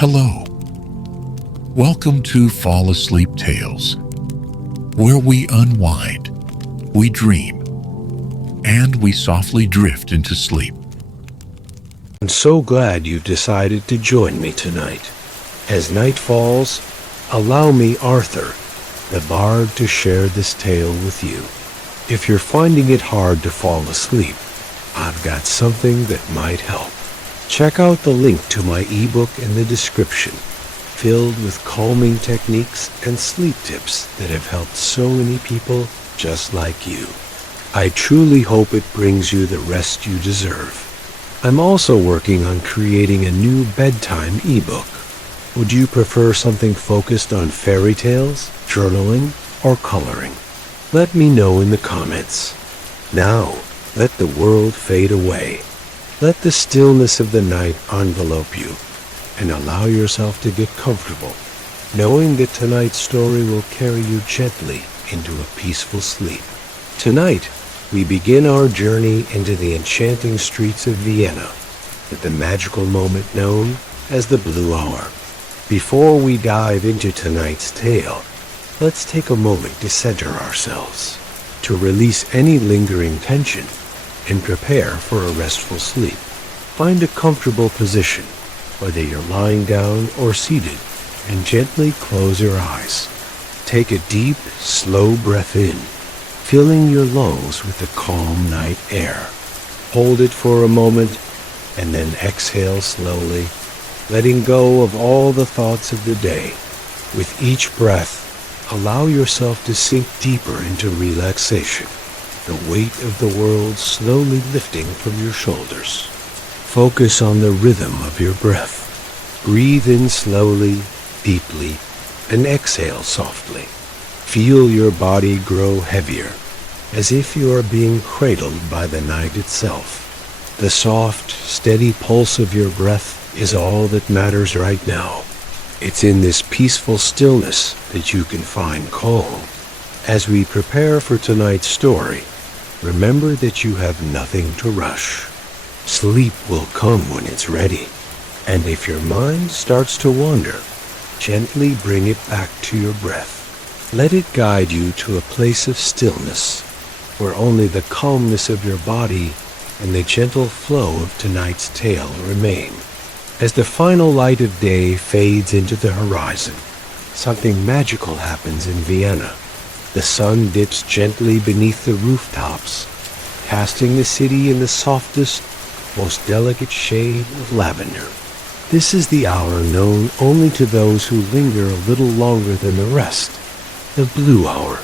Hello. Welcome to Fall Asleep Tales, where we unwind, we dream, and we softly drift into sleep. I'm so glad you've decided to join me tonight. As night falls, allow me, Arthur, the bard, to share this tale with you. If you're finding it hard to fall asleep, I've got something that might help. Check out the link to my ebook in the description, filled with calming techniques and sleep tips that have helped so many people just like you. I truly hope it brings you the rest you deserve. I'm also working on creating a new bedtime ebook. Would you prefer something focused on fairy tales, journaling, or coloring? Let me know in the comments. Now, let the world fade away. Let the stillness of the night envelope you, and allow yourself to get comfortable, knowing that tonight's story will carry you gently into a peaceful sleep. Tonight, we begin our journey into the enchanting streets of Vienna, at the magical moment known as the Blue Hour. Before we dive into tonight's tale, let's take a moment to center ourselves, to release any lingering tension, and prepare for a restful sleep. Find a comfortable position, whether you're lying down or seated, and gently close your eyes. Take a deep, slow breath in, filling your lungs with the calm night air. Hold it for a moment, and then exhale slowly, letting go of all the thoughts of the day. With each breath, allow yourself to sink deeper into relaxation, the weight of the world slowly lifting from your shoulders. Focus on the rhythm of your breath. Breathe in slowly, deeply, and exhale softly. Feel your body grow heavier, as if you are being cradled by the night itself. The soft, steady pulse of your breath is all that matters right now. It's in this peaceful stillness that you can find calm. As we prepare for tonight's story, remember that you have nothing to rush. Sleep will come when it's ready, and if your mind starts to wander, gently bring it back to your breath. Let it guide you to a place of stillness, where only the calmness of your body and the gentle flow of tonight's tale remain. As the final light of day fades into the horizon, something magical happens in Vienna. The sun dips gently beneath the rooftops, casting the city in the softest, most delicate shade of lavender. This is the hour known only to those who linger a little longer than the rest, the Blue Hour,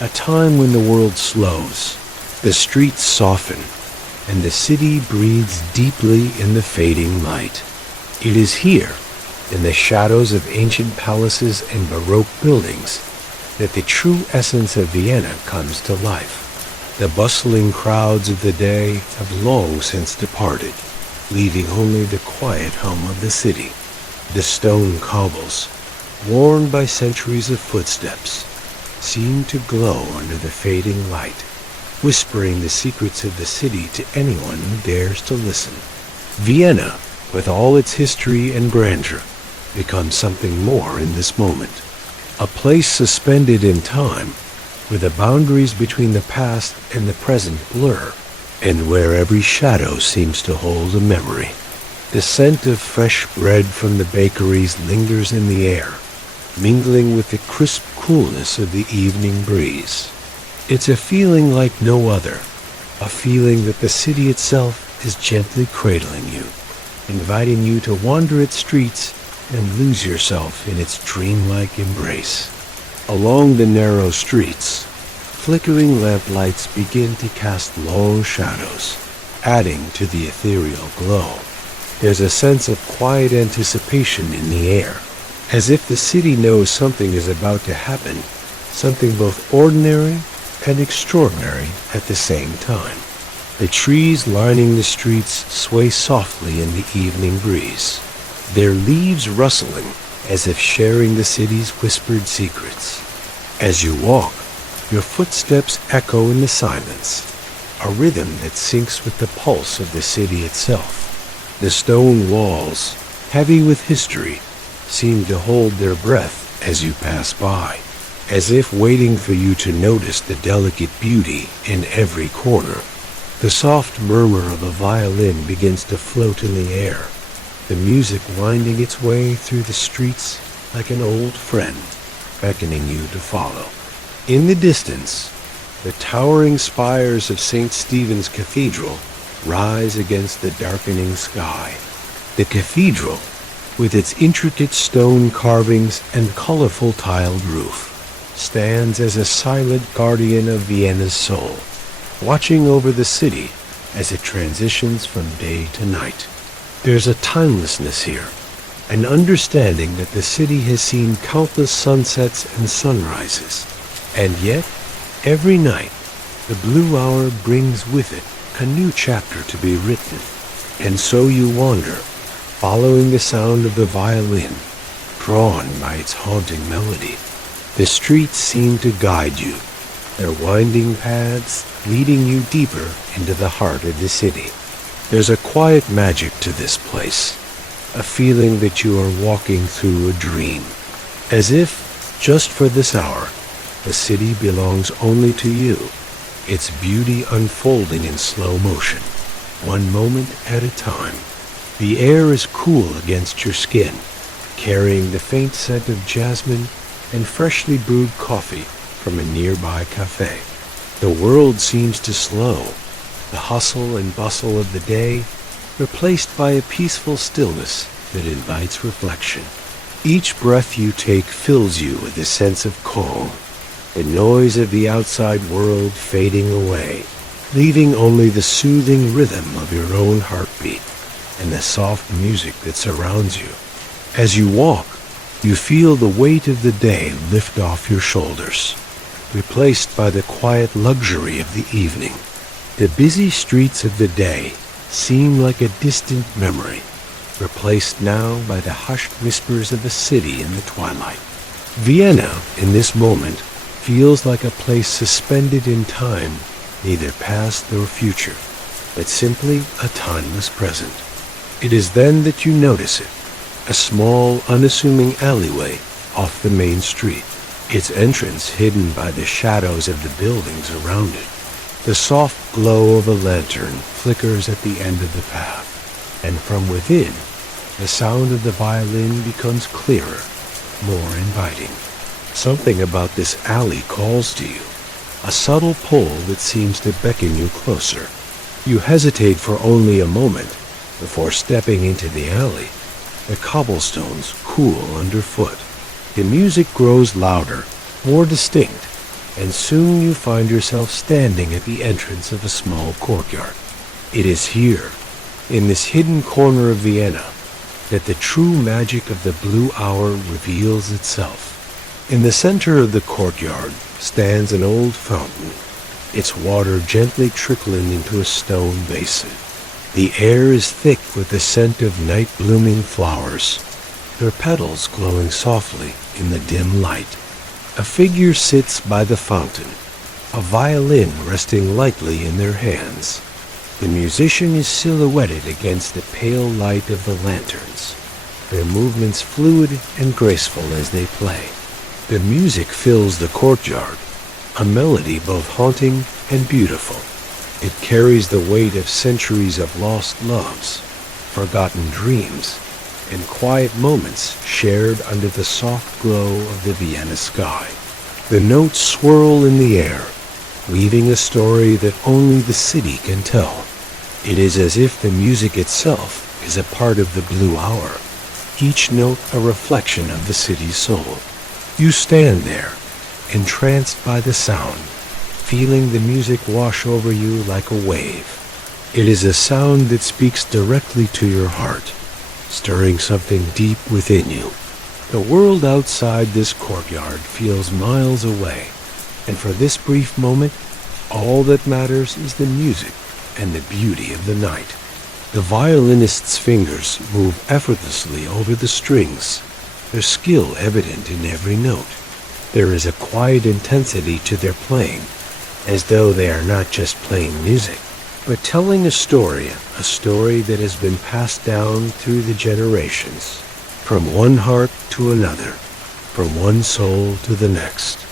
a time when the world slows, the streets soften, and the city breathes deeply in the fading light. It is here, in the shadows of ancient palaces and Baroque buildings, that the true essence of Vienna comes to life. The bustling crowds of the day have long since departed, leaving only the quiet hum of the city. The stone cobbles, worn by centuries of footsteps, seem to glow under the fading light, whispering the secrets of the city to anyone who dares to listen. Vienna, with all its history and grandeur, becomes something more in this moment. A place suspended in time, where the boundaries between the past and the present blur, and where every shadow seems to hold a memory. The scent of fresh bread from the bakeries lingers in the air, mingling with the crisp coolness of the evening breeze. It's a feeling like no other, a feeling that the city itself is gently cradling you, inviting you to wander its streets and lose yourself in its dreamlike embrace. Along the narrow streets, flickering lamplights begin to cast long shadows, adding to the ethereal glow. There's a sense of quiet anticipation in the air, as if the city knows something is about to happen, something both ordinary and extraordinary at the same time. The trees lining the streets sway softly in the evening breeze, their leaves rustling as if sharing the city's whispered secrets. As you walk, your footsteps echo in the silence, a rhythm that syncs with the pulse of the city itself. The stone walls, heavy with history, seem to hold their breath as you pass by, as if waiting for you to notice the delicate beauty in every corner. The soft murmur of a violin begins to float in the air, the music winding its way through the streets like an old friend, beckoning you to follow. In the distance, the towering spires of St. Stephen's Cathedral rise against the darkening sky. The cathedral, with its intricate stone carvings and colorful tiled roof, stands as a silent guardian of Vienna's soul, watching over the city as it transitions from day to night. There's a timelessness here, an understanding that the city has seen countless sunsets and sunrises, and yet, every night, the blue hour brings with it a new chapter to be written. And so you wander, following the sound of the violin, drawn by its haunting melody. The streets seem to guide you, their winding paths leading you deeper into the heart of the city. There's a quiet magic to this place, a feeling that you are walking through a dream, as if, just for this hour, the city belongs only to you, its beauty unfolding in slow motion, one moment at a time. The air is cool against your skin, carrying the faint scent of jasmine and freshly brewed coffee from a nearby cafe. The world seems to slow, the hustle and bustle of the day replaced by a peaceful stillness that invites reflection. Each breath you take fills you with a sense of calm, the noise of the outside world fading away, leaving only the soothing rhythm of your own heartbeat and the soft music that surrounds you. As you walk, you feel the weight of the day lift off your shoulders, replaced by the quiet luxury of the evening. The busy streets of the day seem like a distant memory, replaced now by the hushed whispers of the city in the twilight. Vienna, in this moment, feels like a place suspended in time, neither past nor future, but simply a timeless present. It is then that you notice it, a small, unassuming alleyway off the main street, its entrance hidden by the shadows of the buildings around it. The soft glow of a lantern flickers at the end of the path, and from within, the sound of the violin becomes clearer, more inviting. Something about this alley calls to you, a subtle pull that seems to beckon you closer. You hesitate for only a moment before stepping into the alley, the cobblestones cool underfoot. The music grows louder, more distinct, and soon you find yourself standing at the entrance of a small courtyard. It is here, in this hidden corner of Vienna, that the true magic of the blue hour reveals itself. In the center of the courtyard stands an old fountain, its water gently trickling into a stone basin. The air is thick with the scent of night-blooming flowers, their petals glowing softly in the dim light. A figure sits by the fountain, a violin resting lightly in their hands. The musician is silhouetted against the pale light of the lanterns, their movements fluid and graceful as they play. The music fills the courtyard, a melody both haunting and beautiful. It carries the weight of centuries of lost loves, forgotten dreams, and quiet moments shared under the soft glow of the Vienna sky. The notes swirl in the air, weaving a story that only the city can tell. It is as if the music itself is a part of the blue hour, each note a reflection of the city's soul. You stand there, entranced by the sound, feeling the music wash over you like a wave. It is a sound that speaks directly to your heart, stirring something deep within you. The world outside this courtyard feels miles away, and for this brief moment, all that matters is the music and the beauty of the night. The violinist's fingers move effortlessly over the strings, their skill evident in every note. There is a quiet intensity to their playing, as though they are not just playing music, but telling a story that has been passed down through the generations. from one heart to another, from one soul to the next.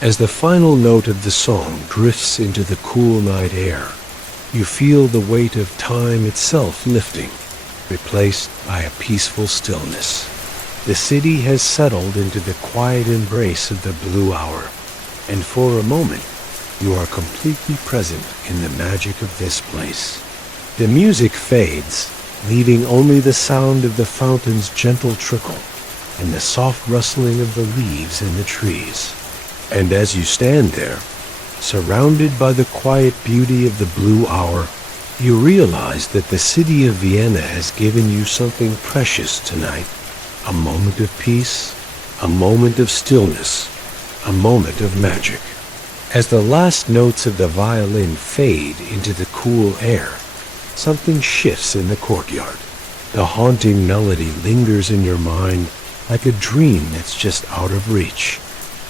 As the final note of the song drifts into the cool night air, you feel the weight of time itself lifting, replaced by a peaceful stillness. The city has settled into the quiet embrace of the blue hour, and for a moment, you are completely present in the magic of this place. The music fades, leaving only the sound of the fountain's gentle trickle and the soft rustling of the leaves in the trees. And as you stand there, surrounded by the quiet beauty of the blue hour, you realize that the city of Vienna has given you something precious tonight. A moment of peace, a moment of stillness, a moment of magic. As the last notes of the violin fade into the cool air, something shifts in the courtyard. The haunting melody lingers in your mind like a dream that's just out of reach,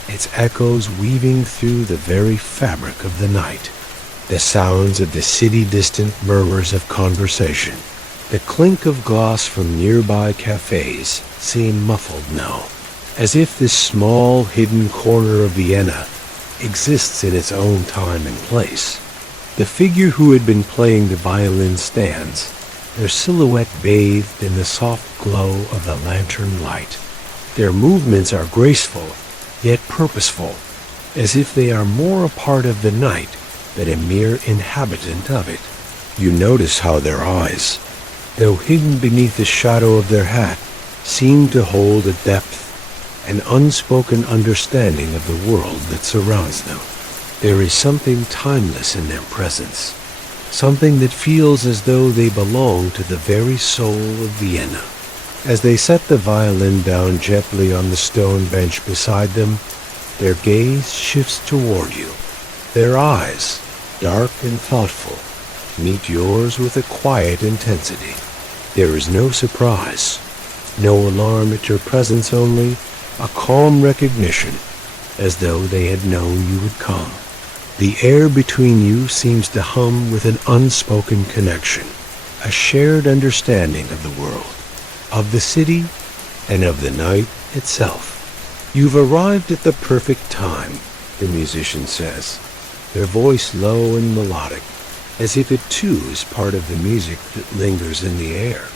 its echoes weaving through the very fabric of the night. The sounds of the city-distant murmurs of conversation, the clink of glass from nearby cafes seem muffled now, as if this small hidden corner of Vienna exists in its own time and place. The figure who had been playing the violin stands, their silhouette bathed in the soft glow of the lantern light. Their movements are graceful, yet purposeful, as if they are more a part of the night than a mere inhabitant of it. You notice how their eyes, though hidden beneath the shadow of their hat, seem to hold a depth, an unspoken understanding of the world that surrounds them. There is something timeless in their presence, something that feels as though they belong to the very soul of Vienna. As they set the violin down gently on the stone bench beside them, their gaze shifts toward you. Their eyes, dark and thoughtful, meet yours with a quiet intensity. There is no surprise, no alarm at your presence, only a calm recognition, as though they had known you would come. The air between you seems to hum with an unspoken connection, a shared understanding of the world, of the city, and of the night itself. You've arrived at the perfect time, the musician says, their voice low and melodic, as if it too is part of the music that lingers in the air.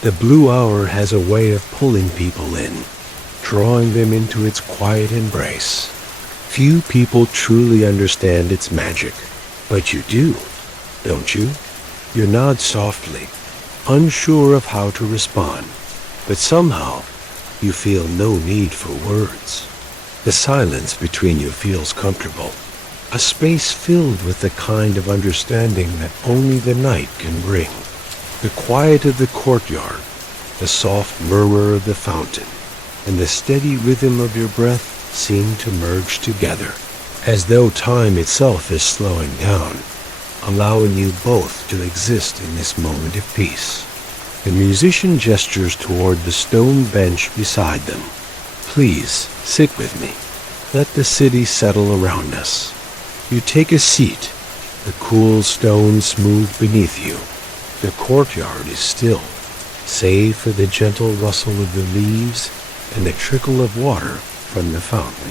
The blue hour has a way of pulling people in, drawing them into its quiet embrace. Few people truly understand its magic, but you do, don't you? You nod softly, unsure of how to respond, but somehow you feel no need for words. The silence between you feels comfortable, a space filled with the kind of understanding that only the night can bring. The quiet of the courtyard, the soft murmur of the fountain, and the steady rhythm of your breath seem to merge together, as though time itself is slowing down, allowing you both to exist in this moment of peace. The musician gestures toward the stone bench beside them. Please, sit with me. Let the city settle around us. You take a seat, the cool stone smooth beneath you. The courtyard is still, save for the gentle rustle of the leaves and the trickle of water from the fountain.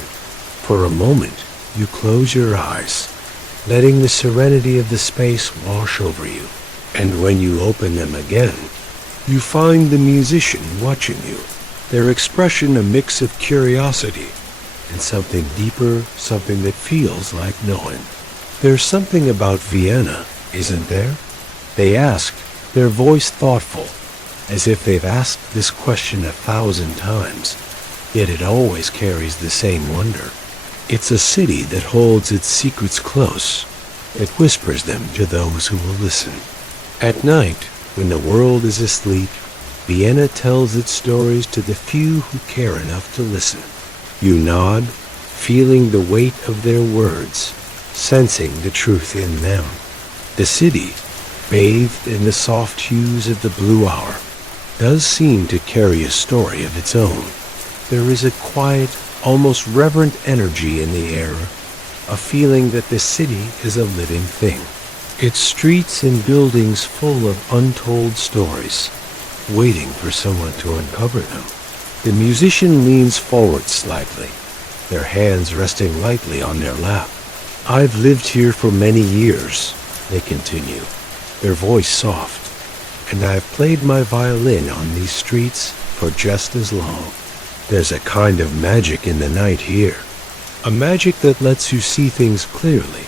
For a moment, you close your eyes, letting the serenity of the space wash over you. And when you open them again, you find the musician watching you, their expression a mix of curiosity and something deeper, something that feels like knowing. There's something about Vienna, isn't there? They ask, their voice thoughtful, as if they've asked this question 1,000 times, yet it always carries the same wonder. It's a city that holds its secrets close, that whispers them to those who will listen. At night, when the world is asleep, Vienna tells its stories to the few who care enough to listen. You nod, feeling the weight of their words, sensing the truth in them. The city, bathed in the soft hues of the blue hour, does seem to carry a story of its own. There is a quiet, almost reverent energy in the air, a feeling that the city is a living thing. Its streets and buildings full of untold stories, waiting for someone to uncover them. The musician leans forward slightly, their hands resting lightly on their lap. "I've lived here for many years," they continue, their voice soft, "and I've played my violin on these streets for just as long. There's a kind of magic in the night here, a magic that lets you see things clearly,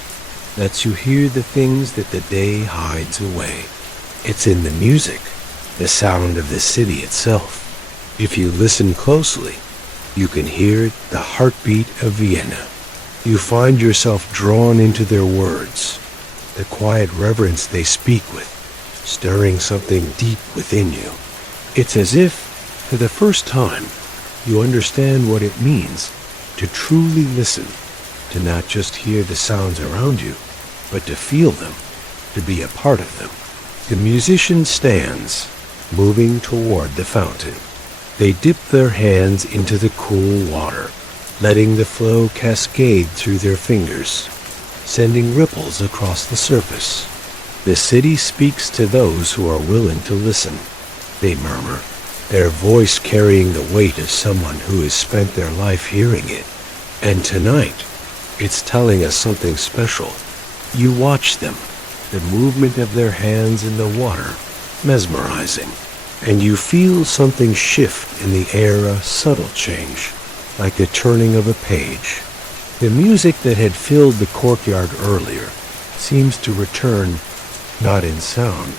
lets you hear the things that the day hides away. It's in the music, the sound of the city itself. If you listen closely, you can hear the heartbeat of Vienna. You find yourself drawn into their words, the quiet reverence they speak with, stirring something deep within you. It's as if, for the first time, you understand what it means to truly listen, to not just hear the sounds around you, but to feel them, to be a part of them." The musician stands, moving toward the fountain. They dip their hands into the cool water, letting the flow cascade through their fingers, sending ripples across the surface. "The city speaks to those who are willing to listen," they murmur, their voice carrying the weight of someone who has spent their life hearing it. "And tonight, it's telling us something special." You watch them, the movement of their hands in the water, mesmerizing, and you feel something shift in the air, a subtle change, like the turning of a page. The music that had filled the courtyard earlier seems to return, not in sound,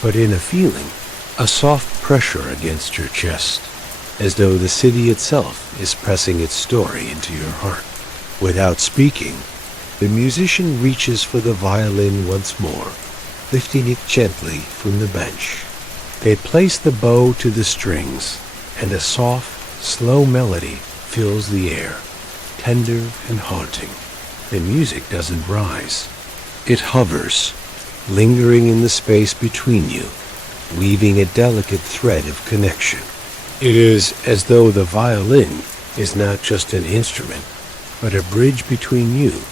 but in a feeling, a soft pressure against your chest, as though the city itself is pressing its story into your heart. Without speaking, the musician reaches for the violin once more, lifting it gently from the bench. They place the bow to the strings, and a soft, slow melody fills the air, tender and haunting. The music doesn't rise. It hovers, lingering in the space between you, weaving a delicate thread of connection. It is as though the violin is not just an instrument, but a bridge between you,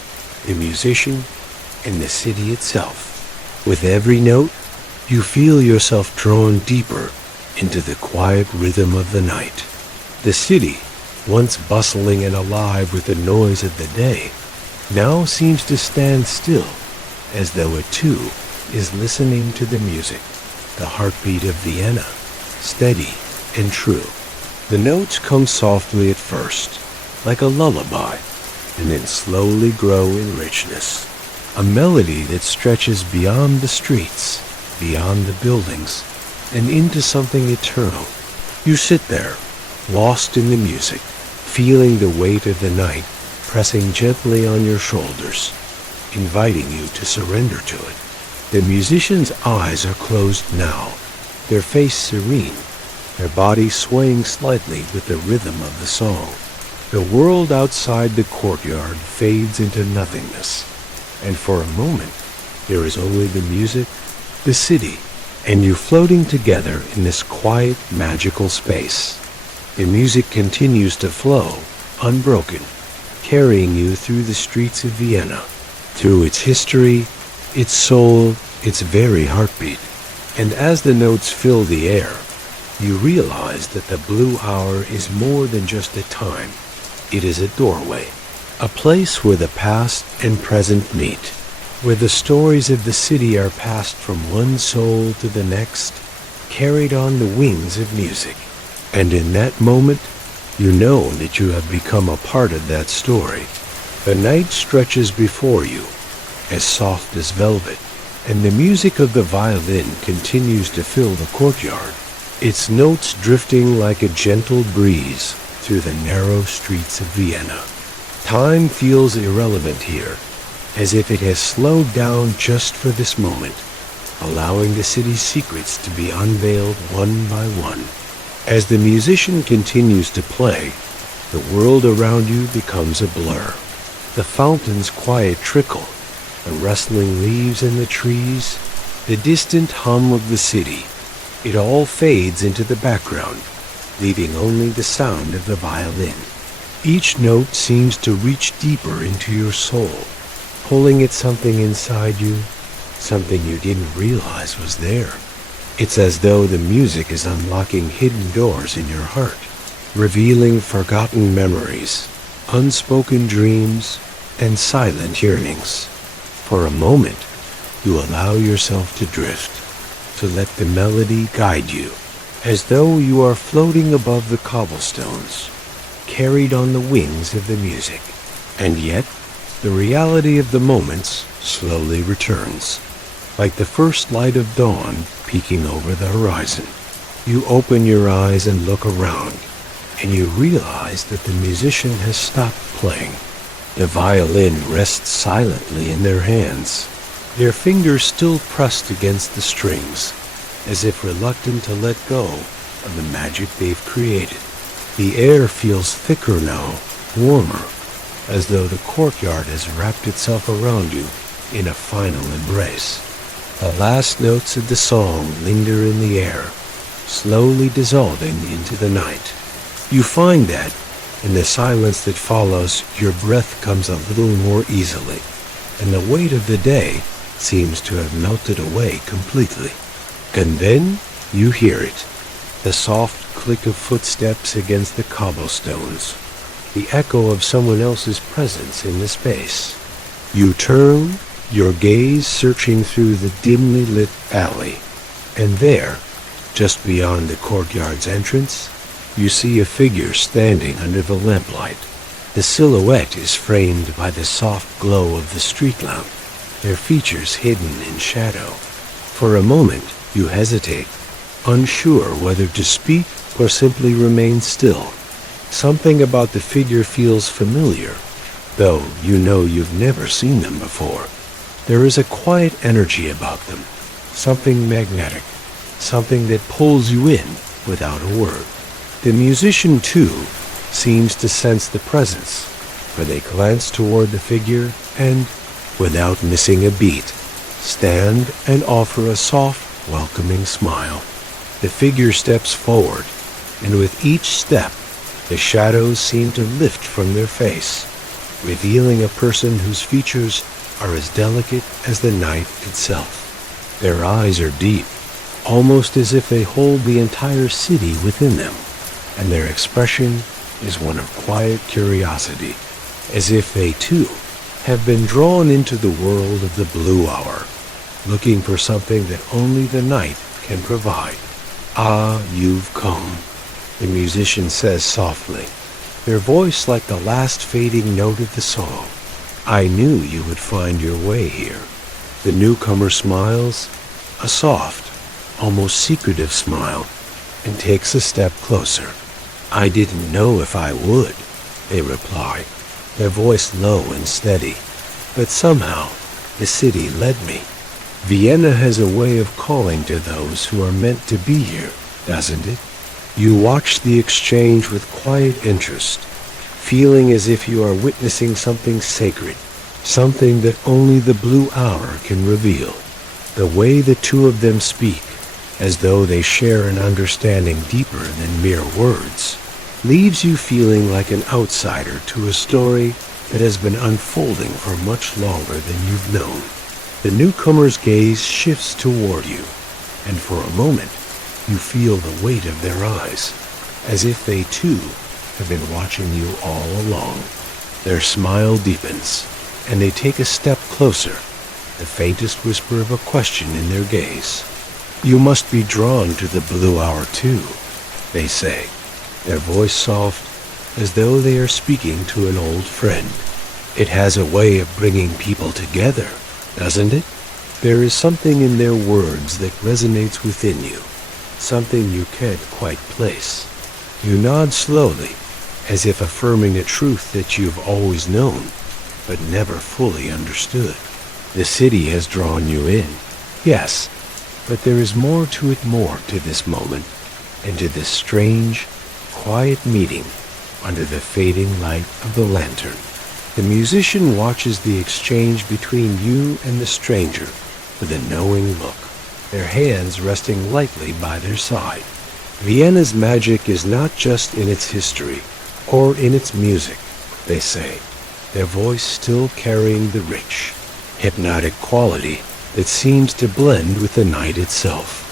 the musician, and the city itself. With every note, you feel yourself drawn deeper into the quiet rhythm of the night. The city, once bustling and alive with the noise of the day, now seems to stand still, as though it too is listening to the music, the heartbeat of Vienna, steady and true. The notes come softly at first, like a lullaby, and then slowly grow in richness. A melody that stretches beyond the streets, beyond the buildings, and into something eternal. You sit there, lost in the music, feeling the weight of the night pressing gently on your shoulders, inviting you to surrender to it. The musician's eyes are closed now, their face serene, their body swaying slightly with the rhythm of the song. The world outside the courtyard fades into nothingness, and for a moment there is only the music, the city, and you floating together in this quiet, magical space. The music continues to flow, unbroken, carrying you through the streets of Vienna, through its history, its soul, its very heartbeat. And as the notes fill the air, you realize that the blue hour is more than just a time. It is a doorway, a place where the past and present meet, where the stories of the city are passed from one soul to the next, carried on the wings of music. And in that moment, you know that you have become a part of that story. The night stretches before you, as soft as velvet, and the music of the violin continues to fill the courtyard, its notes drifting like a gentle breeze through the narrow streets of Vienna. Time feels irrelevant here, as if it has slowed down just for this moment, allowing the city's secrets to be unveiled one by one. As the musician continues to play, the world around you becomes a blur. The fountain's quiet trickle, the rustling leaves in the trees, the distant hum of the city, it all fades into the background, leaving only the sound of the violin. Each note seems to reach deeper into your soul, pulling at something inside you, something you didn't realize was there. It's as though the music is unlocking hidden doors in your heart, revealing forgotten memories, unspoken dreams, and silent yearnings. For a moment, you allow yourself to drift, to let the melody guide you, as though you are floating above the cobblestones, carried on the wings of the music. And yet, the reality of the moments slowly returns, like the first light of dawn peeking over the horizon. You open your eyes and look around, and you realize that the musician has stopped playing. The violin rests silently in their hands, their fingers still pressed against the strings, as if reluctant to let go of the magic they've created. The air feels thicker now, warmer, as though the courtyard has wrapped itself around you in a final embrace. The last notes of the song linger in the air, slowly dissolving into the night. You find that, in the silence that follows, your breath comes a little more easily, and the weight of the day seems to have melted away completely. And then you hear it, the soft click of footsteps against the cobblestones, the echo of someone else's presence in the space. You turn, your gaze searching through the dimly lit alley, and there, just beyond the courtyard's entrance, you see a figure standing under the lamplight. The silhouette is framed by the soft glow of the street lamp, their features hidden in shadow. For a moment, you hesitate, unsure whether to speak or simply remain still. Something about the figure feels familiar, though you know you've never seen them before. There is a quiet energy about them, something magnetic, something that pulls you in without a word. The musician, too, seems to sense the presence, for they glance toward the figure and, without missing a beat, stand and offer a soft, welcoming smile. The figure steps forward, and with each step, the shadows seem to lift from their face, revealing a person whose features are as delicate as the night itself. Their eyes are deep, almost as if they hold the entire city within them, and their expression is one of quiet curiosity, as if they, too, have been drawn into the world of the blue hour, looking for something that only the night can provide. "Ah, you've come," the musician says softly, their voice like the last fading note of the song. "I knew you would find your way here." The newcomer smiles, a soft, almost secretive smile, and takes a step closer. "I didn't know if I would," they reply, their voice low and steady. "But somehow, the city led me." Vienna has a way of calling to those who are meant to be here, doesn't it? You watch the exchange with quiet interest, feeling as if you are witnessing something sacred, something that only the blue hour can reveal. The way the two of them speak, as though they share an understanding deeper than mere words, leaves you feeling like an outsider to a story that has been unfolding for much longer than you've known. The newcomer's gaze shifts toward you, and for a moment, you feel the weight of their eyes, as if they too have been watching you all along. Their smile deepens, and they take a step closer, the faintest whisper of a question in their gaze. "You must be drawn to the blue hour too," they say, their voice soft, as though they are speaking to an old friend. "It has a way of bringing people together, doesn't it?" There is something in their words that resonates within you, something you can't quite place. You nod slowly, as if affirming a truth that you've always known, but never fully understood. The city has drawn you in, yes, but there is more to this moment, and to this strange, quiet meeting under the fading light of the lantern. The musician watches the exchange between you and the stranger with a knowing look, their hands resting lightly by their side. Vienna's magic is not just in its history or in its music, they say, their voice still carrying the rich, hypnotic quality that seems to blend with the night itself.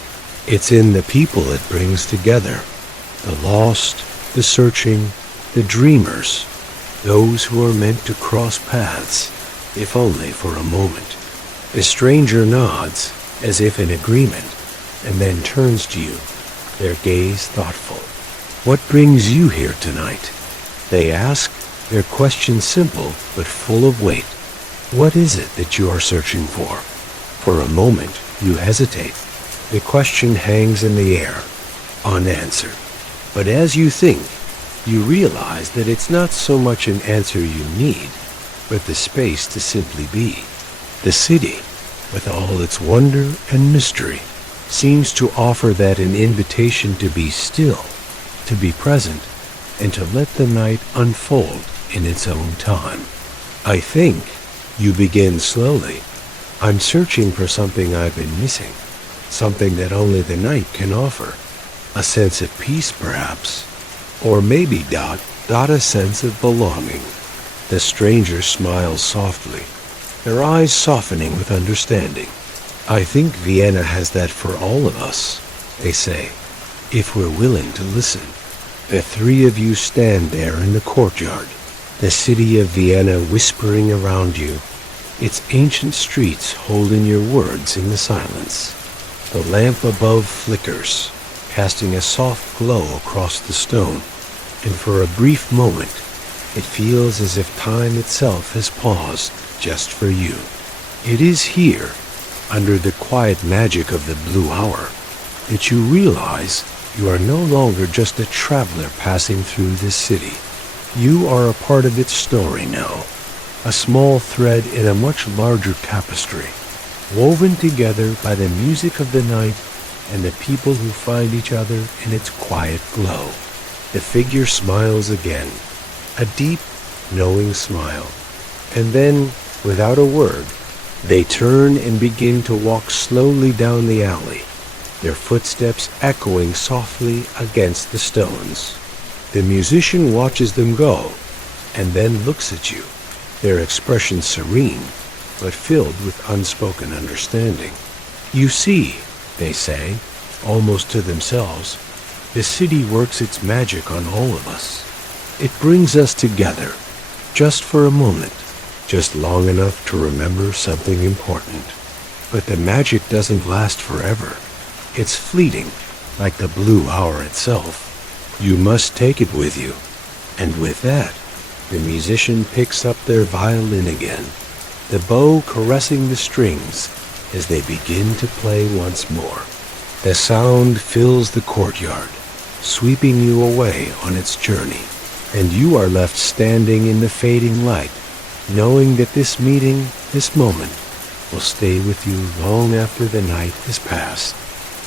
It's in the people it brings together, the lost, the searching, the dreamers, those who are meant to cross paths, if only for a moment. The stranger nods, as if in agreement, and then turns to you, their gaze thoughtful. "What brings you here tonight?" they ask, their question simple but full of weight. What is it that you are searching for? For a moment, you hesitate. The question hangs in the air, unanswered. But as you think, you realize that it's not so much an answer you need, but the space to simply be. The city, with all its wonder and mystery, seems to offer that an invitation to be still, to be present, and to let the night unfold in its own time. "I think," you begin slowly, "I'm searching for something I've been missing, something that only the night can offer. A sense of peace, perhaps, or maybe a sense of belonging." The stranger smiles softly, their eyes softening with understanding. "I think Vienna has that for all of us," they say, "if we're willing to listen." The three of you stand there in the courtyard, the city of Vienna whispering around you, its ancient streets holding your words in the silence. The lamp above flickers, casting a soft glow across the stone, and for a brief moment, it feels as if time itself has paused just for you. It is here, under the quiet magic of the blue hour, that you realize you are no longer just a traveler passing through this city. You are a part of its story now, a small thread in a much larger tapestry, woven together by the music of the night and the people who find each other in its quiet glow. The figure smiles again, a deep, knowing smile, and then, without a word, they turn and begin to walk slowly down the alley, their footsteps echoing softly against the stones. The musician watches them go, and then looks at you, their expression serene, but filled with unspoken understanding. "You see," they say, almost to themselves, "the city works its magic on all of us. It brings us together, just for a moment, just long enough to remember something important. But the magic doesn't last forever. It's fleeting, like the blue hour itself. You must take it with you." And with that, the musician picks up their violin again, the bow caressing the strings as they begin to play once more. The sound fills the courtyard, sweeping you away on its journey, and you are left standing in the fading light, knowing that this meeting, this moment, will stay with you long after the night has passed.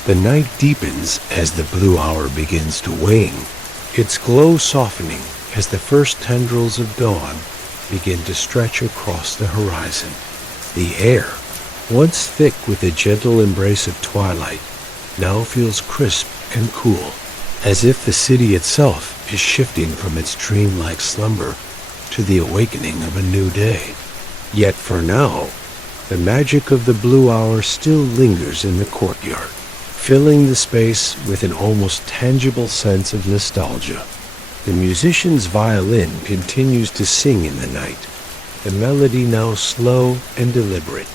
The night deepens as the blue hour begins to wane, its glow softening as the first tendrils of dawn begin to stretch across the horizon. The air, once thick with the gentle embrace of twilight, now feels crisp and cool, as if the city itself is shifting from its dreamlike slumber to the awakening of a new day. Yet for now, the magic of the blue hour still lingers in the courtyard, filling the space with an almost tangible sense of nostalgia. The musician's violin continues to sing in the night, the melody now slow and deliberate,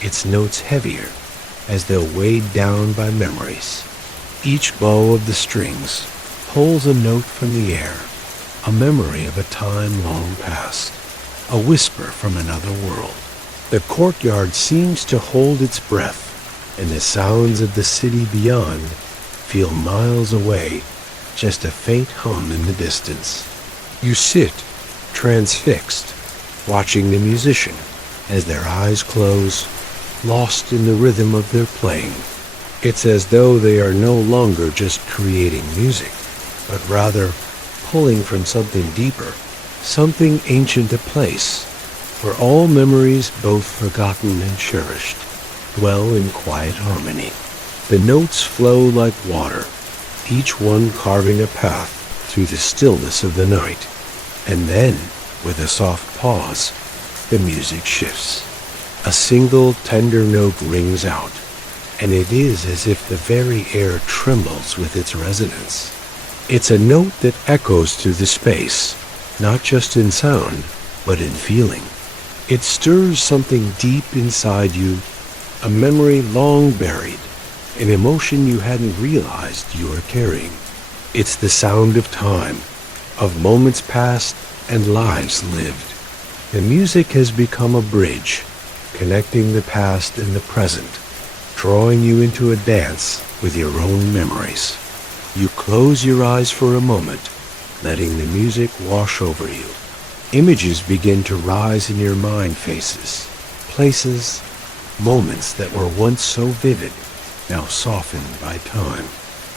its notes heavier, as though weighed down by memories. Each bow of the strings pulls a note from the air, a memory of a time long past, a whisper from another world. The courtyard seems to hold its breath, and the sounds of the city beyond feel miles away, just a faint hum in the distance. You sit, transfixed, watching the musician as their eyes close, lost in the rhythm of their playing. It's as though they are no longer just creating music, but rather pulling from something deeper, something ancient a place, where all memories, both forgotten and cherished, dwell in quiet harmony. The notes flow like water, each one carving a path through the stillness of the night. And then, with a soft pause, the music shifts. A single tender note rings out, and it is as if the very air trembles with its resonance. It's a note that echoes through the space, not just in sound, but in feeling. It stirs something deep inside you, a memory long buried, an emotion you hadn't realized you were carrying. It's the sound of time, of moments past and lives lived. The music has become a bridge, connecting the past and the present, drawing you into a dance with your own memories. You close your eyes for a moment, letting the music wash over you. Images begin to rise in your mind, faces, places, moments that were once so vivid, now softened by time.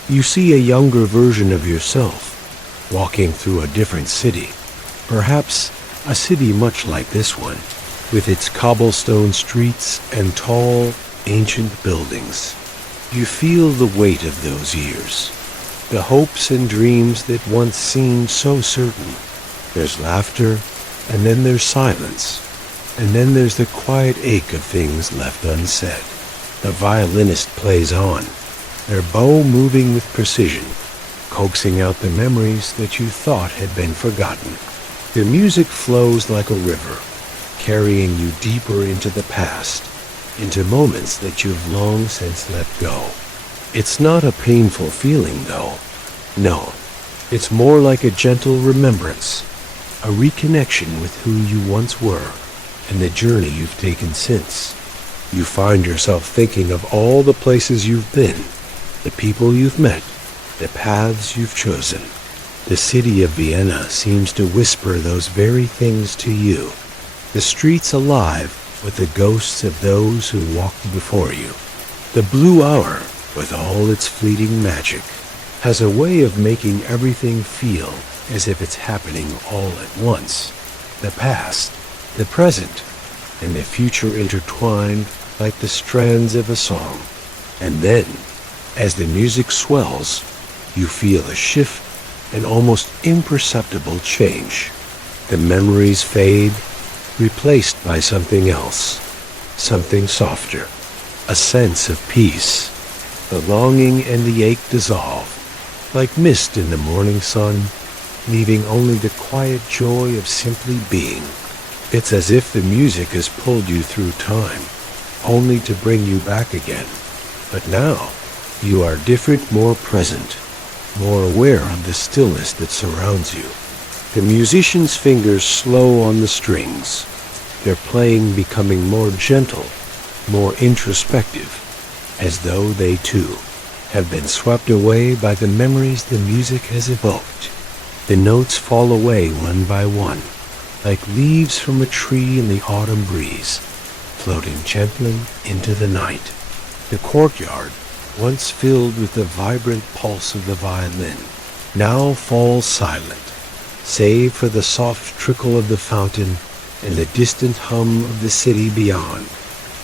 You see a younger version of yourself, walking through a different city, perhaps a city much like this one, with its cobblestone streets and tall, ancient buildings. You feel the weight of those years, the hopes and dreams that once seemed so certain. There's laughter, and then there's silence, and then there's the quiet ache of things left unsaid. The violinist plays on, their bow moving with precision, coaxing out the memories that you thought had been forgotten. The music flows like a river, carrying you deeper into the past, into moments that you've long since let go. It's not a painful feeling, though. No, it's more like a gentle remembrance, a reconnection with who you once were and the journey you've taken since. You find yourself thinking of all the places you've been, the people you've met, the paths you've chosen. The city of Vienna seems to whisper those very things to you, the streets alive with the ghosts of those who walked before you. The blue hour, with all its fleeting magic, has a way of making everything feel as if it's happening all at once. The past, the present, and the future intertwined like the strands of a song. And then, as the music swells, you feel a shift, an almost imperceptible change. The memories fade, replaced by something else, something softer, a sense of peace. The longing and the ache dissolve, like mist in the morning sun, leaving only the quiet joy of simply being. It's as if the music has pulled you through time, only to bring you back again. But now, you are different, more present, more aware of the stillness that surrounds you. The musician's fingers slow on the strings, their playing becoming more gentle, more introspective, as though they too have been swept away by the memories the music has evoked. The notes fall away one by one, like leaves from a tree in the autumn breeze, floating gently into the night. The courtyard, once filled with the vibrant pulse of the violin, now falls silent, save for the soft trickle of the fountain and the distant hum of the city beyond.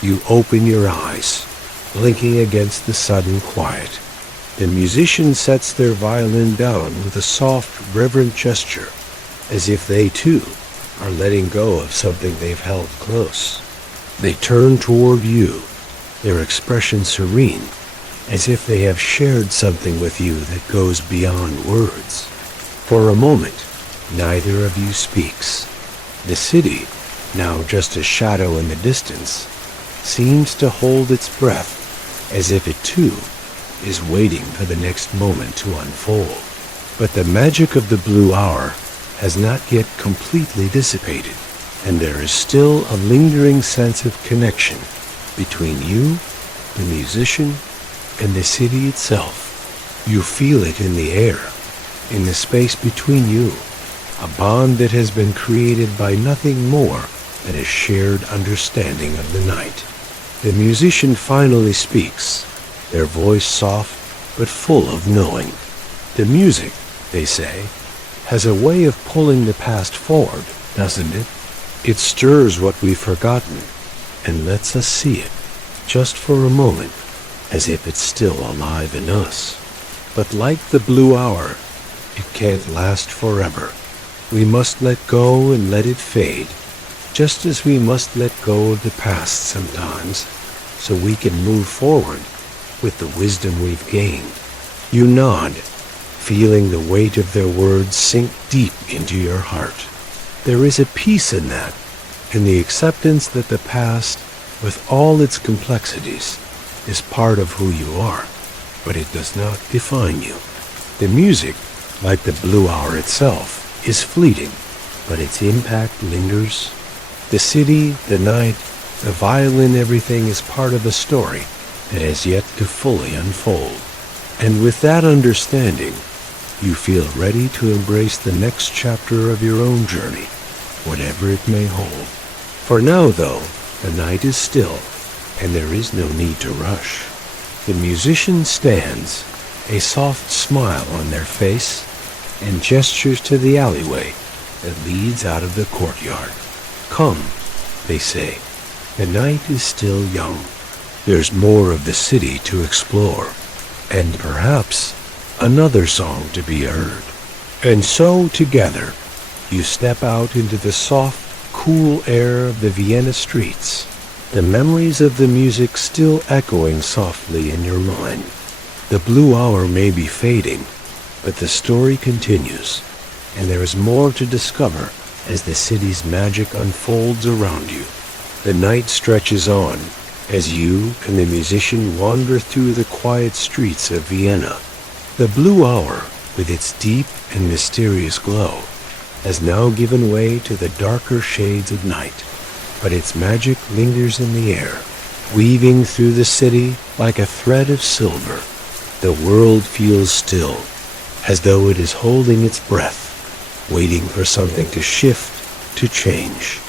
You open your eyes, blinking against the sudden quiet. The musician sets their violin down with a soft, reverent gesture, as if they too are letting go of something they've held close. They turn toward you, their expression serene, as if they have shared something with you that goes beyond words. For a moment, neither of you speaks. The city, now just a shadow in the distance, seems to hold its breath, as if it too is waiting for the next moment to unfold. But the magic of the blue hour has not yet completely dissipated, and there is still a lingering sense of connection between you, the musician, and the city itself. You feel it in the air, in the space between you, a bond that has been created by nothing more than a shared understanding of the night. The musician finally speaks, their voice soft but full of knowing. The music, they say, has a way of pulling the past forward, doesn't it? It stirs what we've forgotten and lets us see it, just for a moment, as if it's still alive in us. But like the blue hour, it can't last forever. We must let go and let it fade, just as we must let go of the past sometimes, so we can move forward with the wisdom we've gained. You nod, feeling the weight of their words sink deep into your heart. There is a peace in that, in the acceptance that the past, with all its complexities, is part of who you are, but it does not define you. The music, like the blue hour itself, is fleeting, but its impact lingers. The city, the night, the violin, everything is part of a story that has yet to fully unfold. And with that understanding, you feel ready to embrace the next chapter of your own journey, whatever it may hold. For now, though, the night is still, and there is no need to rush. The musician stands, a soft smile on their face, and gestures to the alleyway that leads out of the courtyard. Come, they say, the night is still young. There's more of the city to explore, and perhaps another song to be heard. And so, together, you step out into the soft, cool air of the Vienna streets, the memories of the music still echoing softly in your mind. The blue hour may be fading, but the story continues, and there is more to discover as the city's magic unfolds around you. The night stretches on as you and the musician wander through the quiet streets of Vienna. The blue hour, with its deep and mysterious glow, has now given way to the darker shades of night, but its magic lingers in the air, weaving through the city like a thread of silver. The world feels still, as though it is holding its breath, waiting for something to shift, to change.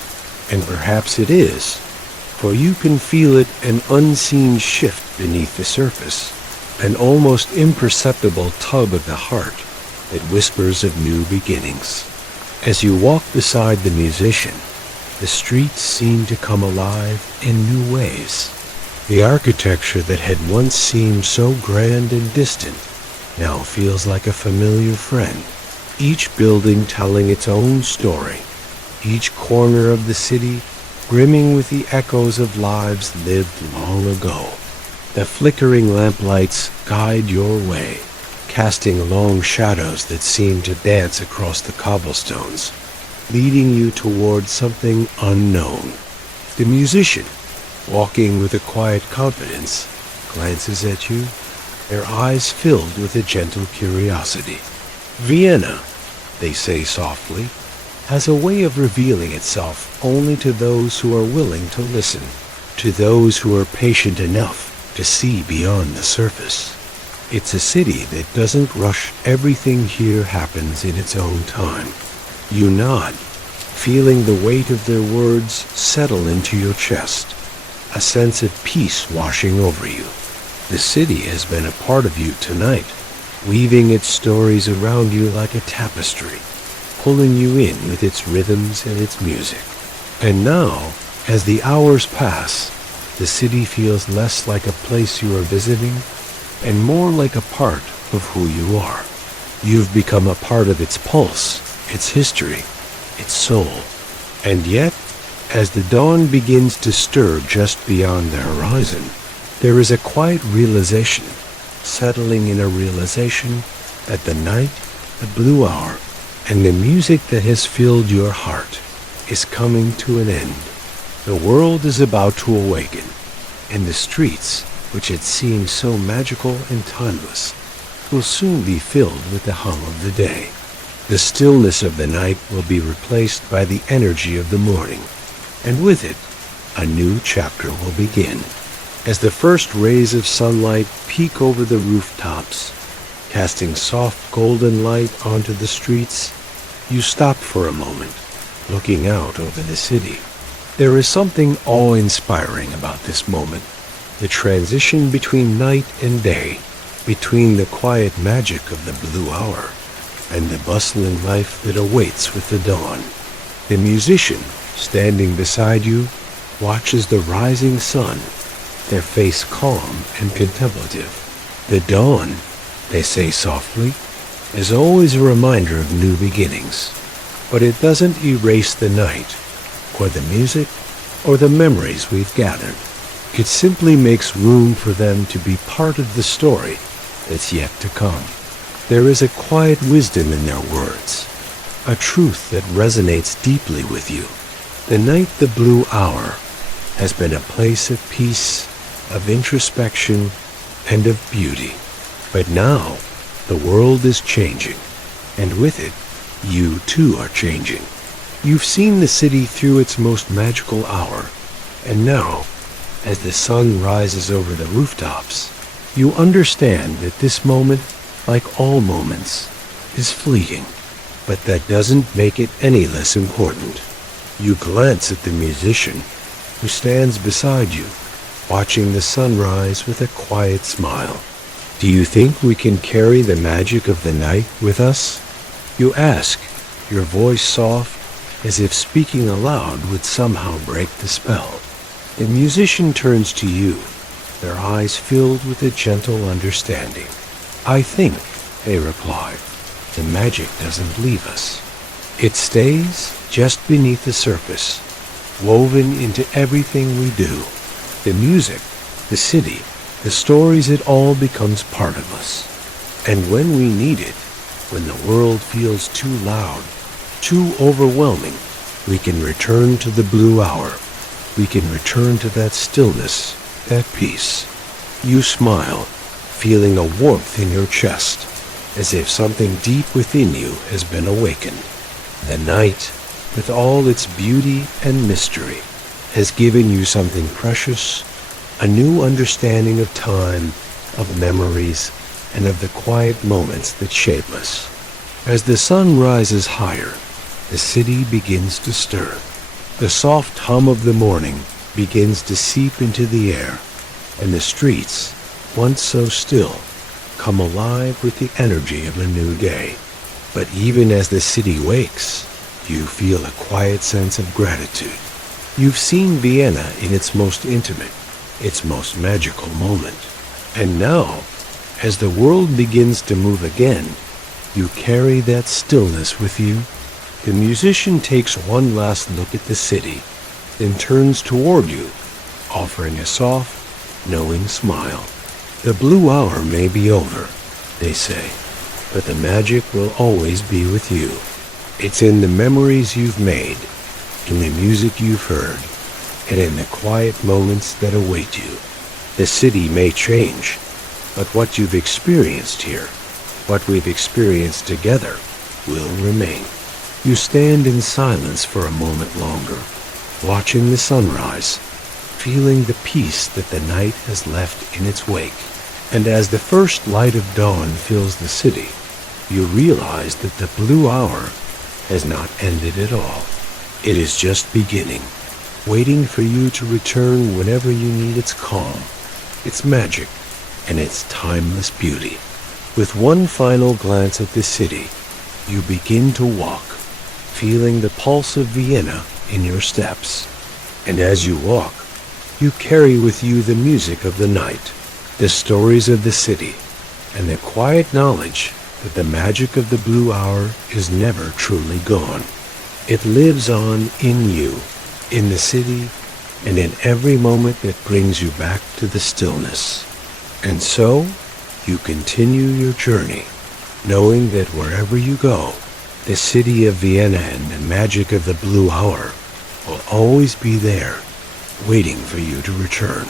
And perhaps it is, for you can feel it, an unseen shift beneath the surface, an almost imperceptible tug of the heart that whispers of new beginnings. As you walk beside the musician, the streets seem to come alive in new ways. The architecture that had once seemed so grand and distant now feels like a familiar friend, each building telling its own story, each corner of the city brimming with the echoes of lives lived long ago. The flickering lamplights guide your way, casting long shadows that seem to dance across the cobblestones, leading you toward something unknown. The musician, walking with a quiet confidence, glances at you, their eyes filled with a gentle curiosity. Vienna, they say softly, has a way of revealing itself only to those who are willing to listen, to those who are patient enough to see beyond the surface. It's a city that doesn't rush. Everything here happens in its own time. You nod, feeling the weight of their words settle into your chest, a sense of peace washing over you. The city has been a part of you tonight, weaving its stories around you like a tapestry, pulling you in with its rhythms and its music. And now, as the hours pass, the city feels less like a place you are visiting and more like a part of who you are. You've become a part of its pulse, its history, its soul. And yet, as the dawn begins to stir just beyond the horizon, there is a quiet realization, settling in a realization that the night, the blue hour, and the music that has filled your heart is coming to an end. The world is about to awaken, and the streets, which had seemed so magical and timeless, will soon be filled with the hum of the day. The stillness of the night will be replaced by the energy of the morning, and with it, a new chapter will begin. As the first rays of sunlight peek over the rooftops, casting soft golden light onto the streets, you stop for a moment, looking out over the city. There is something awe-inspiring about this moment, the transition between night and day, between the quiet magic of the blue hour and the bustling life that awaits with the dawn. The musician, standing beside you, watches the rising sun, their face calm and contemplative. The dawn, they say softly, is always a reminder of new beginnings, but it doesn't erase the night, or the music, or the memories we've gathered. It simply makes room for them to be part of the story that's yet to come. There is a quiet wisdom in their words, a truth that resonates deeply with you. The night, the blue hour, has been a place of peace, of introspection, and of beauty. But now, the world is changing, and with it, you too are changing. You've seen the city through its most magical hour, and now, as the sun rises over the rooftops, you understand that this moment, like all moments, is fleeting. But that doesn't make it any less important. You glance at the musician who stands beside you, watching the sunrise with a quiet smile. Do you think we can carry the magic of the night with us? You ask, your voice soft, as if speaking aloud would somehow break the spell. The musician turns to you, their eyes filled with a gentle understanding. I think, they reply, the magic doesn't leave us. It stays just beneath the surface, woven into everything we do. The music, the city, the stories, it all becomes part of us. And when we need it, when the world feels too loud, too overwhelming, we can return to the blue hour. We can return to that stillness, that peace. You smile, feeling a warmth in your chest, as if something deep within you has been awakened. The night, with all its beauty and mystery, has given you something precious, a new understanding of time, of memories, and of the quiet moments that shape us. As the sun rises higher, the city begins to stir. The soft hum of the morning begins to seep into the air, and the streets, once so still, come alive with the energy of a new day. But even as the city wakes, you feel a quiet sense of gratitude. You've seen Vienna in its most intimate, its most magical moment. And now, as the world begins to move again, you carry that stillness with you. The musician takes one last look at the city, then turns toward you, offering a soft, knowing smile. The blue hour may be over, they say, but the magic will always be with you. It's in the memories you've made, in the music you've heard, and in the quiet moments that await you. The city may change, but what you've experienced here, what we've experienced together, will remain. You stand in silence for a moment longer, watching the sunrise, feeling the peace that the night has left in its wake. And as the first light of dawn fills the city, you realize that the blue hour has not ended at all. It is just beginning, waiting for you to return whenever you need its calm, its magic, and its timeless beauty. With one final glance at the city, you begin to walk, feeling the pulse of Vienna in your steps. And as you walk, you carry with you the music of the night, the stories of the city, and the quiet knowledge that the magic of the blue hour is never truly gone. It lives on in you, in the city, and in every moment that brings you back to the stillness. And so, you continue your journey, knowing that wherever you go, the city of Vienna and the magic of the blue hour will always be there, waiting for you to return.